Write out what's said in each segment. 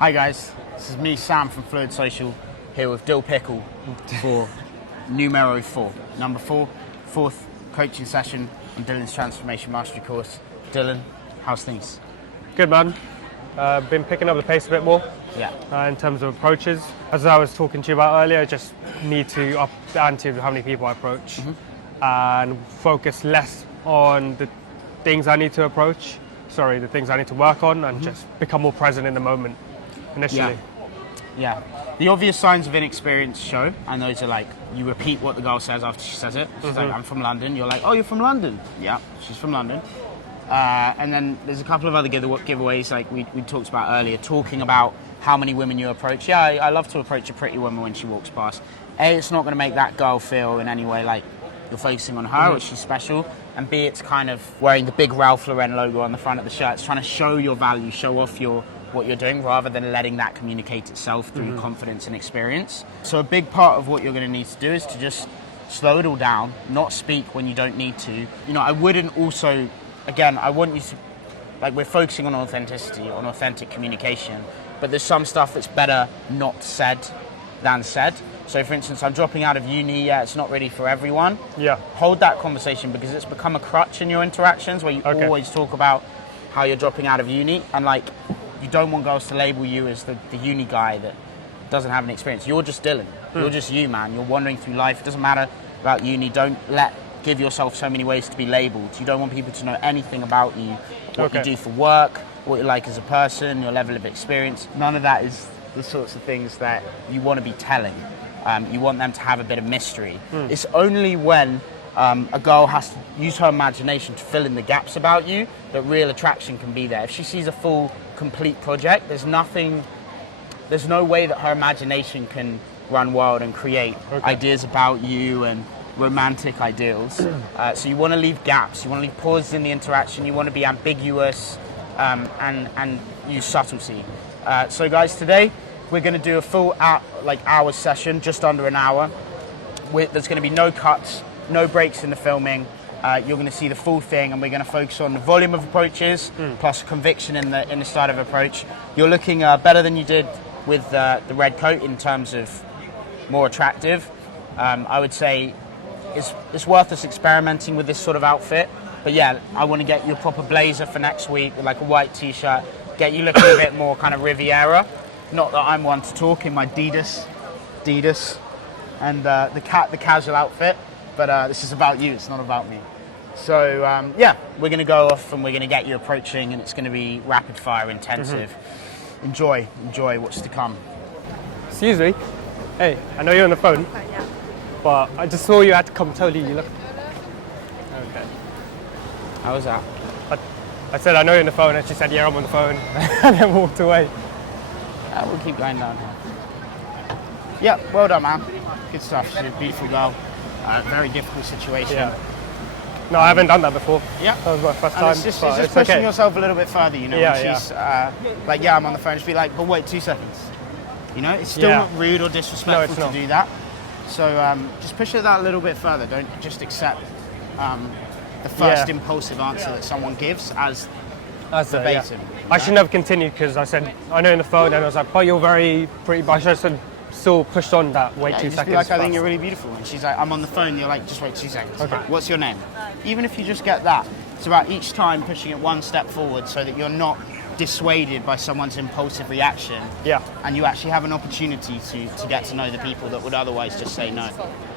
Hi guys, this is me, Sam from Fluid Social, here with Dill Pickle for numero 4. Number 4, fourth coaching session on Dillon's Transformation Mastery course. Dillon, how's things? Good, man. Been picking up the pace a bit more. Yeah. In terms of approaches. As I was talking to you about earlier, I just need to up the ante of how many people I approach and focus less on the things I need to approach. The things I need to work on, and just become more present in the moment initially. Yeah. The obvious signs of inexperience show, and those are like, you repeat what the girl says after she says it. She's like, I'm from London. You're like, oh, you're from London? Yeah, she's from London. And then there's a couple of other giveaways, like we talked about earlier, talking about how many women you approach. Yeah, I love to approach a pretty woman when she walks past. A, it's not going to make that girl feel in any way like you're focusing on her, or she's special. And B, it's kind of wearing the big Ralph Lauren logo on the front of the shirt. It's trying to show your value, show off what you're doing, rather than letting that communicate itself through confidence and experience. So a big part of what you're going to need to do is to just slow it all down, not speak when you don't need to. You know, I wouldn't also, again, I want you to, like, we're focusing on authenticity, on authentic communication, but there's some stuff that's better not said than said. So for instance, I'm dropping out of uni, it's not really for everyone. Yeah. Hold that conversation, because it's become a crutch in your interactions where you always talk about how you're dropping out of uni, and like, you don't want girls to label you as the uni guy that doesn't have an experience. You're just Dillon. You're just you, man. You're wandering through life. It doesn't matter about uni. Don't give yourself so many ways to be labeled. You don't want people to know anything about you, what you do for work, what you're like as a person, your level of experience. None of that is the sorts of things that you want to be telling. You want them to have a bit of mystery. It's only when a girl has to use her imagination to fill in the gaps about you that real attraction can be there. If she sees a full, complete project, there's no way that her imagination can run wild and create ideas about you and romantic ideals. So you want to leave gaps, you want to leave pauses in the interaction, you want to be ambiguous and use subtlety. So guys, today we're going to do a full hour session, just under an hour. There's going to be no cuts, no breaks in the filming. You're going to see the full thing, and we're going to focus on the volume of approaches plus conviction in the style of approach. You're looking better than you did with the red coat in terms of more attractive. I would say it's worth us experimenting with this sort of outfit. But yeah, I want to get you a proper blazer for next week with like a white t-shirt, get you looking a bit more kind of Riviera. Not that I'm one to talk in my Adidas, and the casual outfit, but this is about you, it's not about me. So yeah, we're going to go off and we're going to get you approaching, and it's going to be rapid fire, intensive. Enjoy what's to come. Excuse me. Hey, I know you're on the phone, but I just saw you had to come totally. You look. Okay. How was that? I said I know you're on the phone, and she said yeah, I'm on the phone, and then walked away. We'll keep going down here. Yeah, well done, man. Good stuff. She's a beautiful girl. Very difficult situation. Yeah. No, I haven't done that before. Yeah. That was my first time. It's just pushing yourself a little bit further, you know. Yeah, she's like, yeah, I'm on the phone. Just be like, but wait 2 seconds. You know, it's still not rude or disrespectful to do that. So just push it that a little bit further. Don't just accept the first impulsive answer that someone gives as verbatim. I should never continue, because I said I know on the phone, and I was like, but you're very pretty. But I should have still pushed on that. Wait 2 seconds. Be like, I think you're really beautiful. And she's like, I'm on the phone. You're like, just wait 2 seconds. Okay. What's your name? Even if you just get that, it's about each time pushing it one step forward so that you're not dissuaded by someone's impulsive reaction. Yeah. And you actually have an opportunity to get to know the people that would otherwise just say no.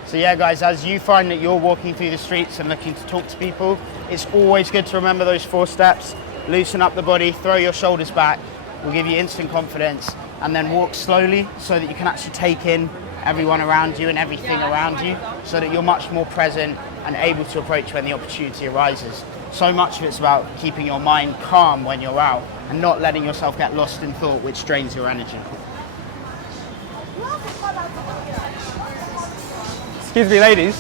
So yeah, guys, as you find that you're walking through the streets and looking to talk to people, it's always good to remember those 4 steps. Loosen up the body, throw your shoulders back, will give you instant confidence, and then walk slowly so that you can actually take in everyone around you and everything around you, so that you're much more present and able to approach when the opportunity arises. So much of it's about keeping your mind calm when you're out and not letting yourself get lost in thought, which drains your energy. Excuse me, ladies.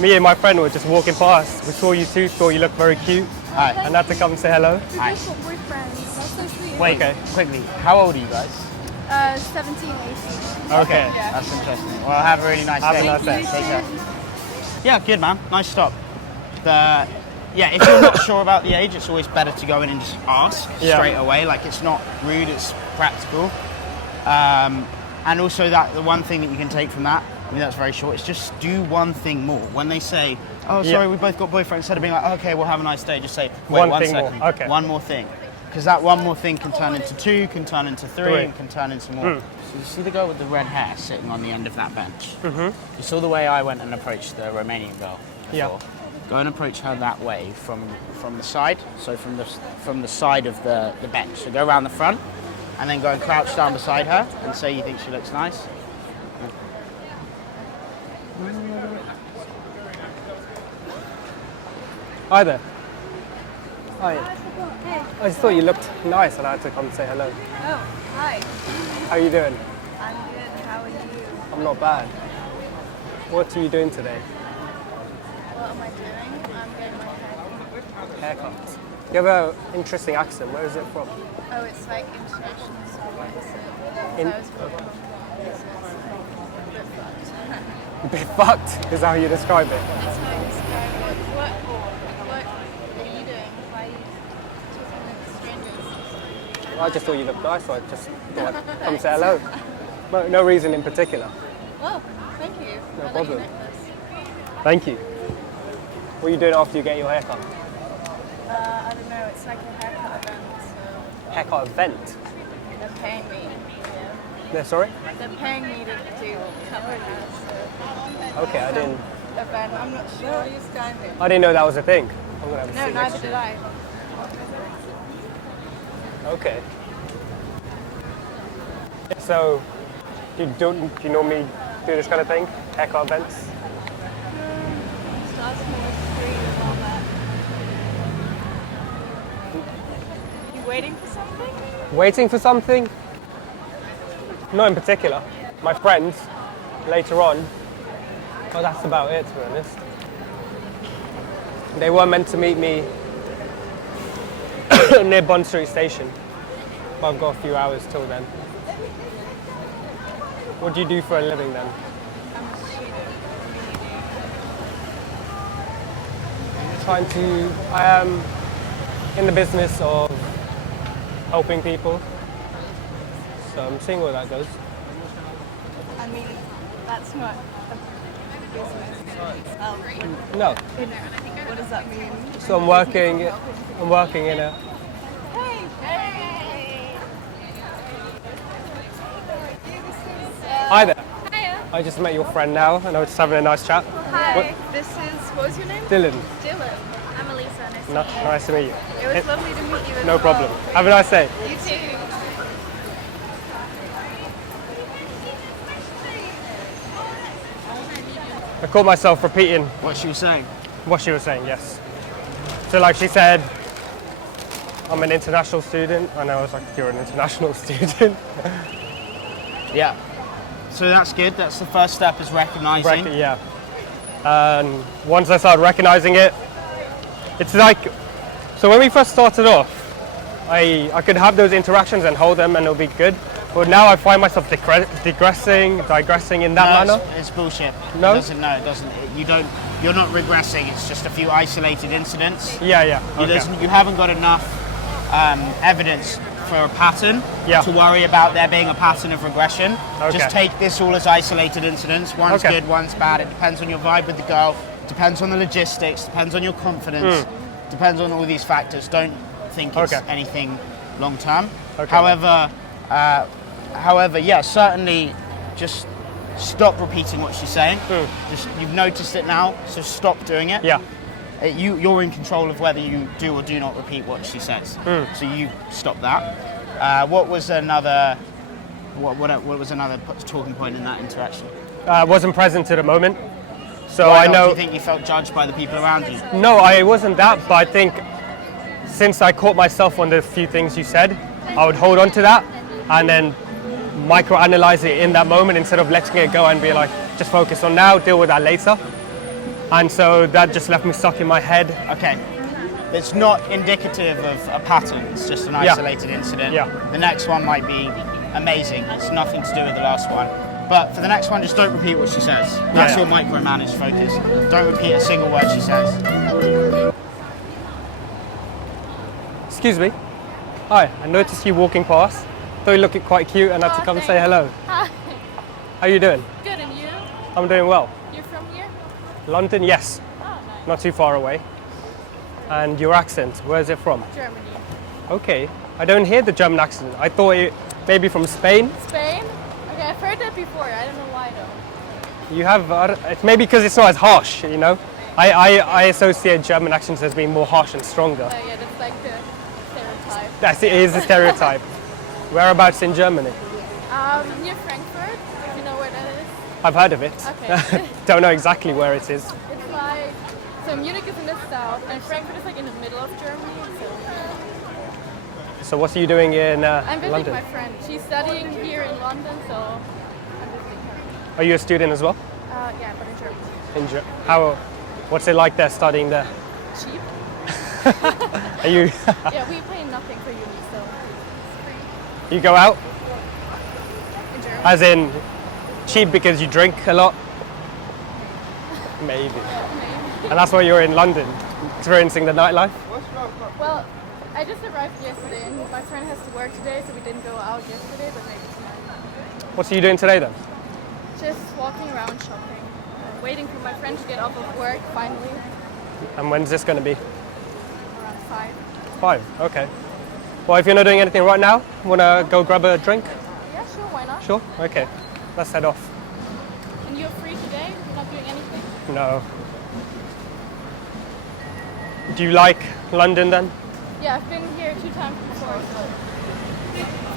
Me and my friend were just walking past. We saw you two, thought you looked very cute. Hi. And had to come say hello. Hi. We're boyfriends. That's so sweet. Wait, quickly, how old are you guys? 17, 18. Okay, that's interesting. Well, have a really nice day. Have a nice day. Take care. Yeah, good, man. Nice stop. Yeah, if you're not sure about the age, it's always better to go in and just ask straight away. Like, it's not rude, it's practical. And also that the one thing that you can take from that, I mean, that's very short, is just do one thing more. When they say, oh, sorry, we both got boyfriends, instead of being like, okay, well, have a nice day, just say, wait, one second. More. Okay. One more thing. Because that one more thing can turn into 2, can turn into 3, and can turn into more. So you see the girl with the red hair sitting on the end of that bench? You saw the way I went and approached the Romanian girl before? Yeah. Go and approach her that way from the side, so from the side of the bench. So go around the front, and then go and crouch down beside her and say you think she looks nice. Hi there. Hi. Hey. I just thought you looked nice and I had to come say hello. Oh, hi. How are you doing? I'm good. How are you? I'm not bad. What are you doing today? What am I doing? I'm getting my hair. Haircuts. You have an interesting accent. Where is it from? Oh, it's like international, so what is it? In- So it's from A bit fucked, is how you describe it. That's how I describe it. What are you doing? Why are you talking with strangers? I just thought you looked nice, so I just thought I'd come say hello. No reason in particular. Oh, thank you. No I like problem. your necklace. Thank you. What are you doing after you get your haircut? I don't know. It's like a haircut event, so Haircut event? they're paying me. No, sorry? They're paying me to do cover now, so Okay, I didn't event. I'm not sure. I didn't know that was a thing. I'm gonna have a No, seat neither next to did you. I. Okay. So, do you normally do this kind of thing? Haircut events? Just ask me what's free and all that. You waiting for something? Waiting for something? Not in particular. My friends, later on, well, that's about it, to be honest. They were meant to meet me near Bond Street Station, but I've got a few hours till then. What do you do for a living then? I'm a student. I am in the business of helping people, so I'm seeing where that goes. I mean, that's not a business. No, What does that mean? so I'm working in a. Hi there. Hiya. I just met your friend now, and I was just having a nice chat. Hi. This is, what was your name? Dillon, Dylan. I'm Elisa. Nice to meet you. nice to meet you. It was lovely to meet you as No well. problem. Have a nice day. You too. I caught myself repeating What she was saying. what she was saying, yes. So like she said, I'm an international student, and I was like, you're an international student. Yeah. So that's good. That's the first step, is recognizing. Yeah. And once I started recognizing it, it's like, so when we first started off, I could have those interactions and hold them and it'll be good. But now I find myself digressing in that No, manner. it's bullshit. No? It doesn't. No, it doesn't. You're not regressing. It's just a few isolated incidents. Yeah. Okay. You haven't got enough evidence for a pattern to worry about there being a pattern of regression. Okay. Just take this all as isolated incidents. One's Okay. good, one's bad. It depends on your vibe with the girl. Depends on the logistics. Depends on your confidence. Depends on all these factors. Don't think it's anything long term. Okay. However, yeah, certainly just stop repeating what she's saying. Just, you've noticed it now, so stop doing it. Yeah. You're in control of whether you do or do not repeat what she says. So you stop that. What was another talking point in that interaction? I wasn't present to the moment. So Why I not? know. Do you think you felt judged by the people around you? No, I wasn't that, but I think since I caught myself on the few things you said, I would hold on to that and then microanalyze it in that moment instead of letting it go and be like, just focus on now, deal with that later. And so that just left me stuck in my head. Okay. It's not indicative of a pattern, it's just an isolated incident. Yeah. The next one might be amazing. It's nothing to do with the last one. But for the next one, just don't repeat what she says. That's your micromanage focus. Don't repeat a single word she says. Excuse me. Hi, I noticed you walking past. Thought you looked quite cute and had to come say hello. Hi. How you doing? Good, and you? I'm doing well. You're from here? London, yes. Oh, nice. Not too far away. And your accent, where's it from? Germany. Okay. I don't hear the German accent. I thought it maybe from Spain. Spain? Okay, I've heard that before. I don't know why though. You have, it's maybe because it's not as harsh, you know? I associate German accents as being more harsh and stronger. Yeah, that's like the stereotype. That's it, is a stereotype. Whereabouts in Germany? Near Frankfurt, if you know where that is. I've heard of it. Okay. Don't know exactly where it is. It's like, so Munich is in the south, and Frankfurt is like in the middle of Germany. So what are you doing in I'm visiting London? my friend. She's studying here in London, so I'm visiting her. Are you a student as well? Yeah, but in Germany. What's it like there studying there? Cheap? Are you Yeah, we pay nothing for uni, so it's free. you go out? In Germany. As in cheap because you drink a lot? Maybe. Maybe. And that's why you're in London, experiencing the nightlife? Well, I just arrived yesterday, and my friend has to work today, so we didn't go out yesterday, but maybe tonight. What are you doing today then? Just walking around shopping, waiting for my friend to get off of work finally, And when's this going to be? around 5. 5, okay. Well, if you're not doing anything right now, want to go grab a drink? Yeah, sure, why not? Sure? Okay, let's head off. And you're free today? You're not doing anything? No. Do you like London then? Yeah, I've been here 2 times before, so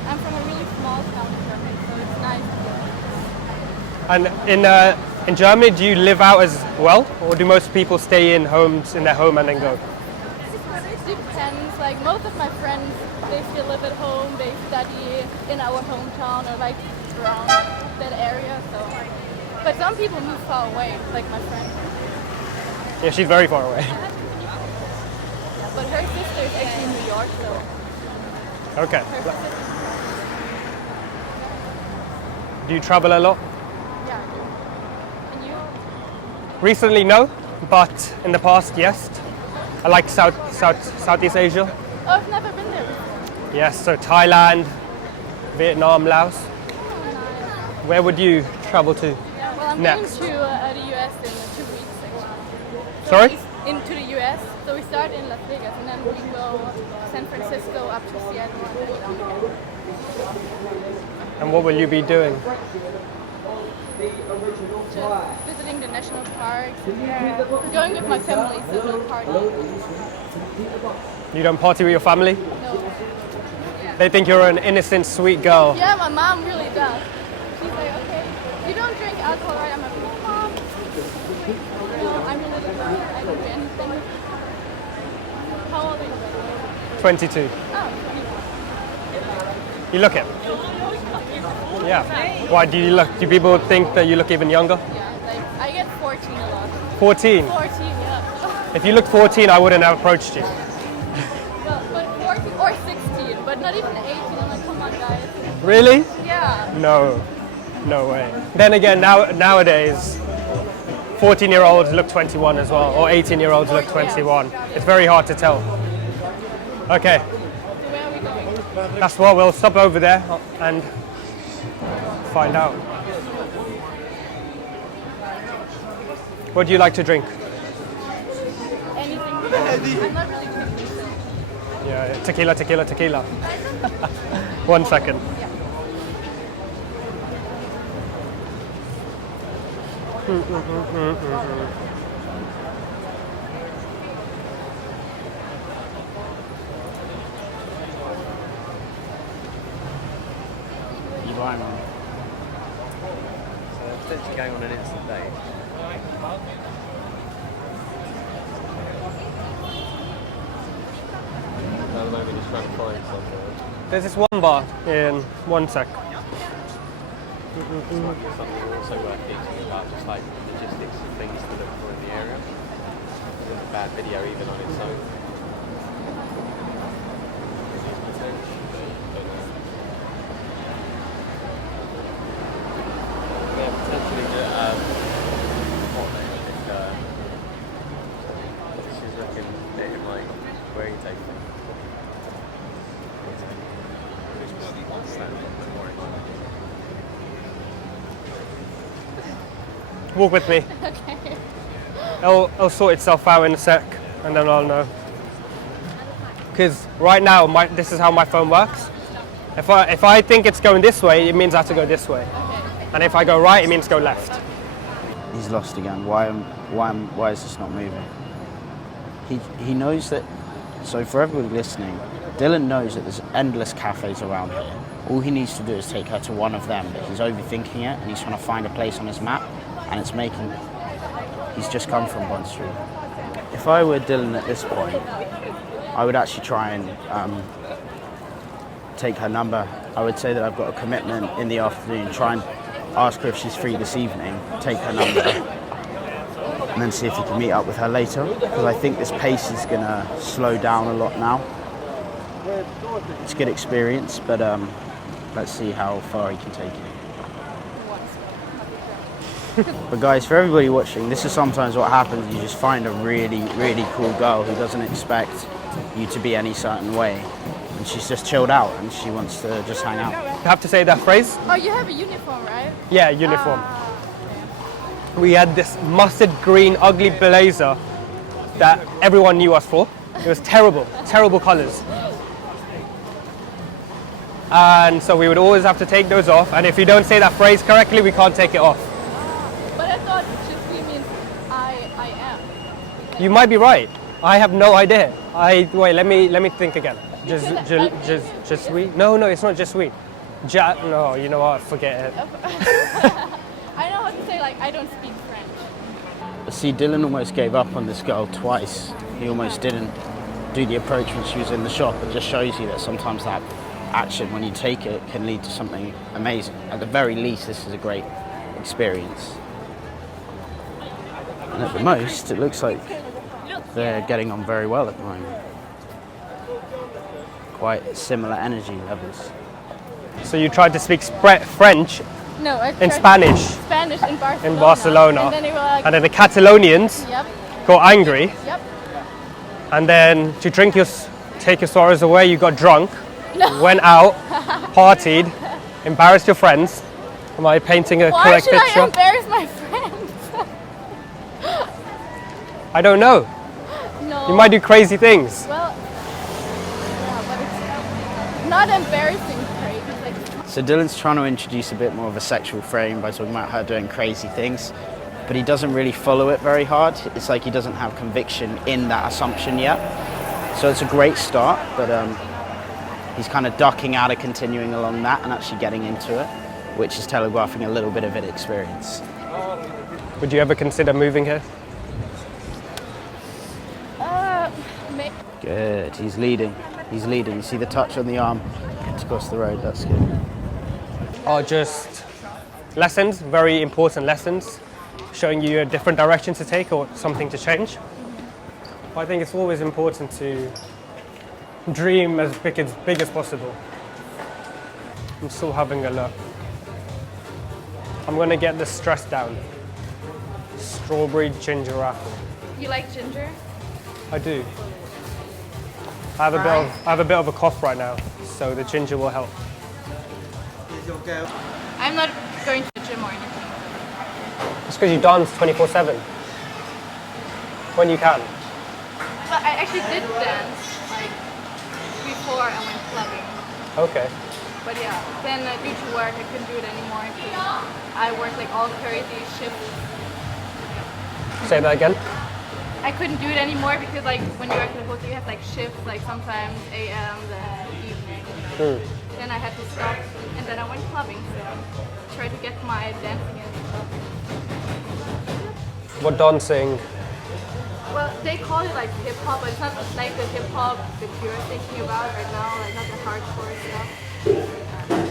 I'm from a really small town in Germany, so it's nice. And in Germany, do you live out as well, or do most people stay in their home and then go? It depends. Like most of my friends, they still live at home. They study in our hometown or like around that area. So, but some people move far away, like my friend. Yeah, she's very far away. But her sister is actually in New York, so Okay. her sister. Do you travel a lot? Yeah, I do. And you? Recently, no, but in the past, yes. I like Southeast Asia. Oh, I've never been there before. Yes, so Thailand, Vietnam, Laos. Oh, nice. Where would you travel to? Yeah, well, I'm Next. going to the US in 2 weeks actually. So Sorry? Into the US. So we start in Las Vegas and then we go San Francisco up to Seattle and then down again. And what will you be doing? Just visiting the national parks. We're going with my family, so we'll party. You don't party with your family? No. They think you're an innocent, sweet girl. Yeah, my mom really does. She's like, okay, you don't drink alcohol, right? I'm like, no, mom. No, I'm a little girl. I don't do anything. How old are you, by the way? 22. Oh, 21. You look it. Yeah. Why do you look? Do people think that you look even younger? Yeah, like, I get 14 a lot. 14. 14, yeah. If you looked 14, I wouldn't have approached you. Well, but 14 or 16, but not even 18. I'm like, come on, guys. Really? Yeah. No way. Then again, nowadays, 14-year-olds look 21 as well, or 18-year-olds look 21. It's very hard to tell. Okay, So where are we going? that's what we'll stop over there and find out. What do you like to drink? Anything. I'm not really picky, so. Yeah, tequila. 1 second. You buy one. So potentially going on an instant date. At the moment, he's trying to find somewhere. There's this one bar in 1 sec. Something also worth teaching about just like logistics and things to look for in the area. It's a bad video even on its own. Yeah, potentially what if she's looking at him like, where are you taking me? Walk with me. Okay. It'll sort itself out in a sec, and then I'll know. Because right now, this is how my phone works. If I think it's going this way, it means I have to go this way. Okay. And if I go right, it means go left. He's lost again. Why is this not moving? He knows that. So for everybody listening, Dillon knows that there's endless cafes around here. All he needs to do is take her to one of them, but he's overthinking it and he's trying to find a place on his map, and it's making. He's just come from Bond Street. If I were Dillon at this point, I would actually try and take her number. I would say that I've got a commitment in the afternoon. Try and ask her if she's free this evening. Take her number, and then see if you can meet up with her later. Because I think this pace is gonna slow down a lot now. It's good experience, but let's see how far he can take it. But guys, for everybody watching, this is sometimes what happens. You just find a really, really cool girl who doesn't expect you to be any certain way. And she's just chilled out and she wants to just hang out. You have to say that phrase? Oh, you have a uniform, right? Yeah, uniform. We had this mustard green ugly blazer that everyone knew us for. It was terrible, terrible colors. And so we would always have to take those off, and if you don't say that phrase correctly, we can't take it off. But I thought je means I am. You might be right. I have no idea. Wait, let me think again. Je suis? No, it's not je suis. No, you know what? Forget it. I know how to say, like, I don't speak French. See, Dillon almost gave up on this girl twice. He almost didn't do the approach when she was in the shop. It just shows you that sometimes that action, when you take it, can lead to something amazing. At the very least, this is a great experience. And at the most, it looks like they're getting on very well at the moment. Quite similar energy levels. So you tried to speak French No, I in tried Spanish Spanish in Barcelona. in Barcelona, And then they were like, and then the Catalonians yep, got angry, yep. and then to take your sorrows away, you got drunk, went out, partied, embarrassed your friends. Am I painting a Why correct should picture? I embarrass my friends? I don't know. No. You might do crazy things. Well, yeah, but it's not embarrassing crazy. Like, So Dillon's trying to introduce a bit more of a sexual frame by talking about her doing crazy things, but he doesn't really follow it very hard. It's like he doesn't have conviction in that assumption yet. So it's a great start, but he's kind of ducking out of continuing along that and actually getting into it, which is telegraphing a little bit of an experience. Would you ever consider moving here? Good, he's leading. He's leading. You see the touch on the arm across the road, that's good. Or just lessons, very important lessons, showing you a different direction to take or something to change. I think it's always important to dream as big as possible. I'm still having a look. I'm gonna get the stress down. Strawberry ginger apple. you like ginger? I do. I have a bit of a cough right now, so the ginger will help. I'm not going to the gym or anything. It's because you dance 24/7 when you can. But I actually did dance like before I went clubbing. Okay. But yeah, then due to work I couldn't do it anymore because I work like all crazy shifts. Say that again. I couldn't do it anymore because like when you work in a hotel you have like shifts, like sometimes AM then evening. Then I had to stop and then I went clubbing, so try to get my dancing in. What dancing? Well, they call it like hip hop, but it's not like the hip hop that you're thinking about right now, like not the hardcore stuff.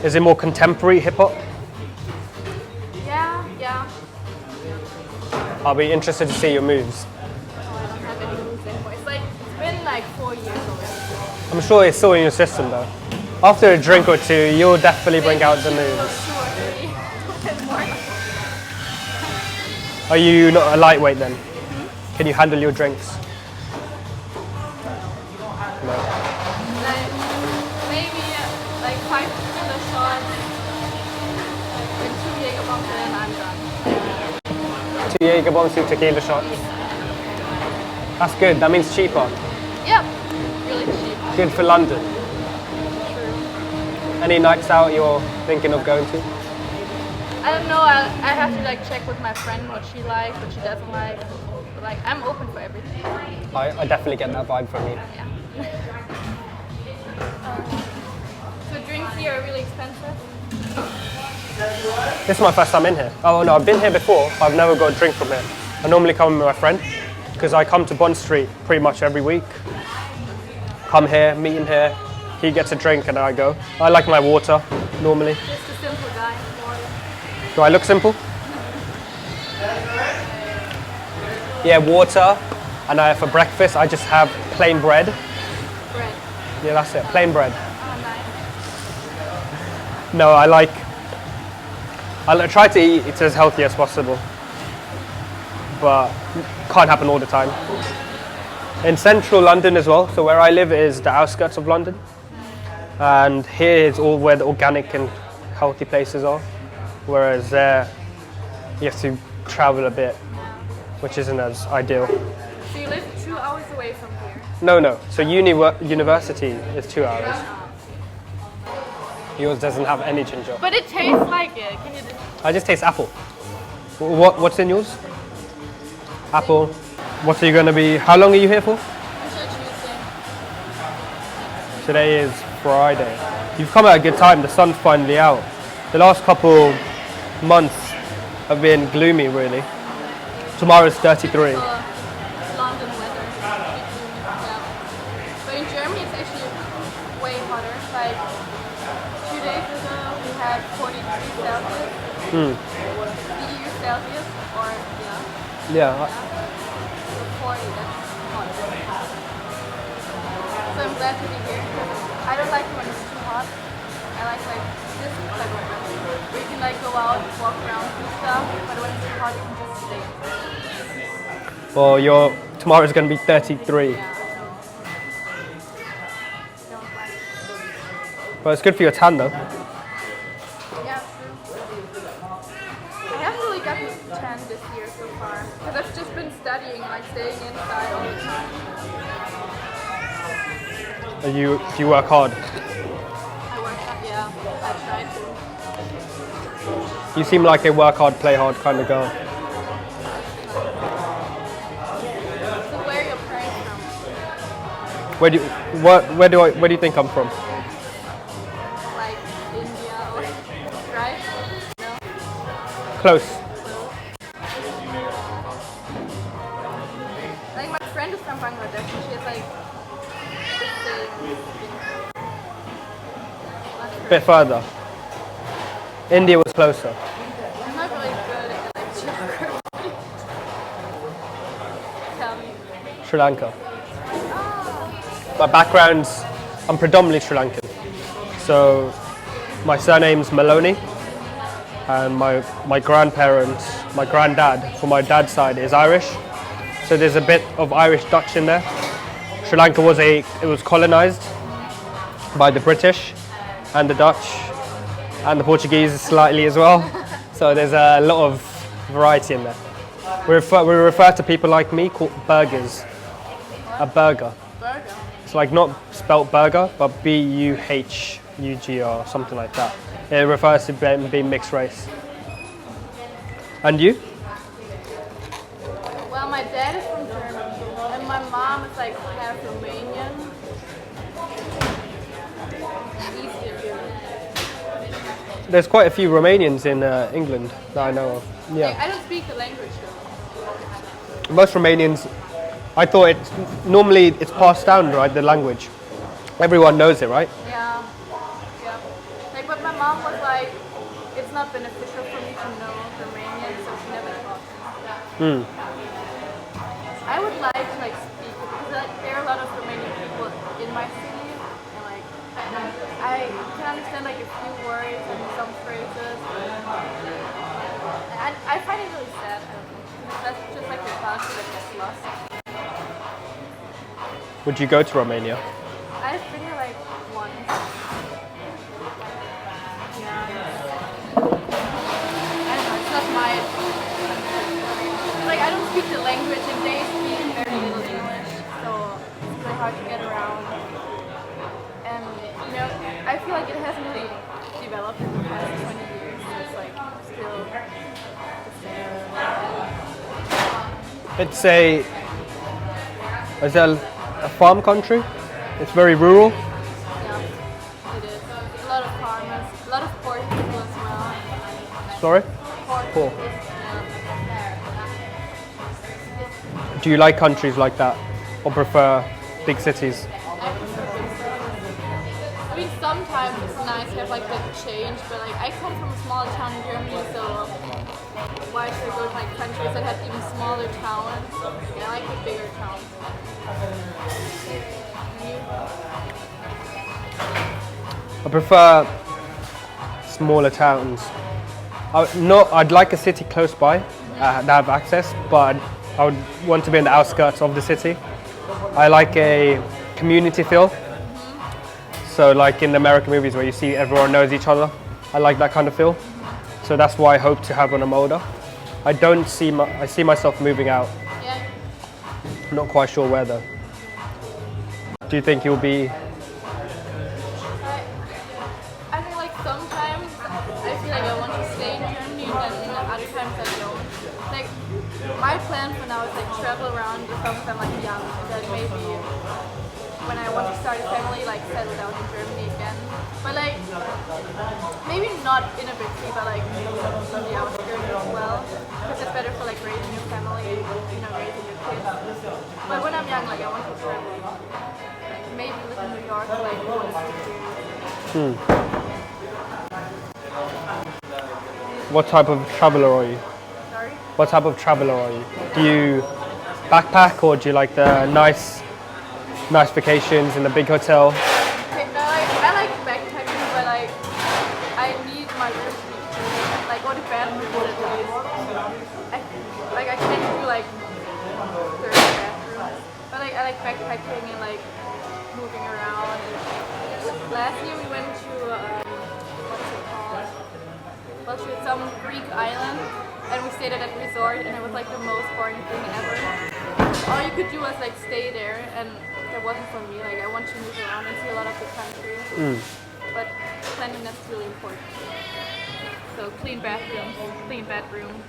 Is it more contemporary hip hop? Yeah. I'll be interested to see your moves. Oh, I don't have any moves anymore. It's been like 4 years already. I'm sure it's still in your system though. After a drink or two, you'll definitely bring out the moves. 2 or 3 more. Are you not a lightweight then? Can you handle your drinks? No. Like maybe like 5 tequila shots and 2 Jäger bombs and I'm done. 2 Jaeger bombs, 2 tequila shots. That's good. That means cheaper. Yeah, really cheap. Good for London. Any nights out you're thinking of going to? I don't know. I have to like check with my friend what she likes, what she doesn't like. But, like I'm open for everything. I definitely get that vibe from you. Yeah. So drinks here are really expensive. This is my first time in here. Oh no, I've been here before. I've never got a drink from here. I normally come with my friend because I come to Bond Street pretty much every week. Come here, meet him here. He gets a drink and I go. I like my water normally. Just a simple guy. Do I look simple? Yeah, water. And for breakfast, I just have plain bread. Bread. Yeah, that's it. Plain bread. Oh, nice. No, I try to eat it as healthy as possible, but can't happen all the time. In central London as well, so where I live is the outskirts of London, and here is all where the organic and healthy places are, whereas there you have to travel a bit, which isn't as ideal. So you live 2 hours away from here? No. So university is 2 hours. Yours doesn't have any ginger. But it tastes like it. Can you? I just taste apple. What's in yours? Apple. What are you going to be? How long are you here for? Until Tuesday. Today is Friday. You've come at a good time. The sun's finally out. The last couple months have been gloomy, really. Tomorrow's 33. London weather. Yeah. But in Germany, it's actually way hotter. Like 2 days ago, we had 40 degrees Celsius. EU Celsius, or yeah. Yeah. 40, that's hot. So I'm glad to be here. I don't like when it's too hot. I like this type of weather. Where you can like go out, walk around, do stuff, but when it's too hot, you can just stay. Well, tomorrow's going to be 33. Yeah. Don't like it. But it's good for your tan, though. Yeah, true. I haven't really gotten tan this year so far because I've just been studying, like staying inside all the time. Do you work hard? I work hard, yeah. I try to. You seem like a work hard, play hard kind of girl. So where are your parents from? Where do you think I'm from? Like India or right? No? Close. Like my friend is from Bangladesh and she has like the same. Bit further. India was closer. I'm not really good at like geography. Tell me. Sri Lanka. My background's, I'm predominantly Sri Lankan. So my surname's Maloney, and my grandparents, my granddad from my dad's side is Irish. So there's a bit of Irish Dutch in there. Sri Lanka was colonized by the British and the Dutch and the Portuguese slightly as well. So there's a lot of variety in there. We refer to people like me called burgers. A burger. Burger. It's like not spelt burger, but B-U-H-U-G-R, something like that. It refers to being mixed race. And you? Well, my dad is from Germany and my mom is like half Romanian. Easier. There's quite a few Romanians in England that I know of. Yeah. Like, I don't speak the language though. Most Romanians, I thought normally it's passed down, right, the language. Everyone knows it, right? Yeah. Yeah. Like, but my mom was like, it's not beneficial for me to know Romanian, so she never taught me. I would like to like speak because there are a lot of Romanian people in my city, and like I can understand like a few words and some phrases. And I find it really sad. I don't know. Because that's just like the culture that gets lost. Would you go to Romania? I've been here like once. Yeah. I don't know. It's not my. speak the language and they speak very little English, so it's really hard to get around. And you know, I feel like it hasn't really developed in the past 20 years. It's like still the same. It's a farm country. It's very rural. Yeah, it is. A lot of farmers, a lot of poor people as well. Sorry? Poor. Poor. Yeah. Do you like countries like that, or prefer big cities? I mean, sometimes it's nice to have like that change, but like I come from a small town in Germany, so why should I go to like countries that have even smaller towns? Yeah, I like the bigger towns. I prefer smaller towns. I'd like a city close by that have access, but I would want to be in the outskirts of the city. I like a community feel. So like in the American movies where you see everyone knows each other, I like that kind of feel. So that's why I hope to have when I'm older. I see myself moving out. Yeah. I'm not quite sure where though. Do you think you'll be? I think like sometimes I feel like I want to stay in Germany, and then other times I don't. Like my plan for now is like travel around as long as I'm like young, and then maybe when I want to start a family, like settle down in Germany again. But like maybe not in a big city, but like on the outskirts as well, because it's better for like raising your family, you know, raising your kids. But when I'm young, like I want to travel. Like maybe live in New York for like 1 to 2 years. What type of traveler are you? Sorry? What type of traveler are you? Do you backpack or do you like the nice vacations in the big hotel? Okay, no, I like backpacking, but like I need my room to be clean, like or the bathroom at least. I can't do like 30 bathrooms, but like I like backpacking and like moving around. Last year we went to what's it called? Well, to some Greek island, and we stayed at that resort, and it was like the most boring thing ever. All you could do was like stay there, and that wasn't for me. Like I want to move around and see a lot of the country, but cleanliness is really important. So clean bathrooms, clean bedroom.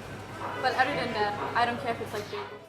But other than that, I don't care if it's like big.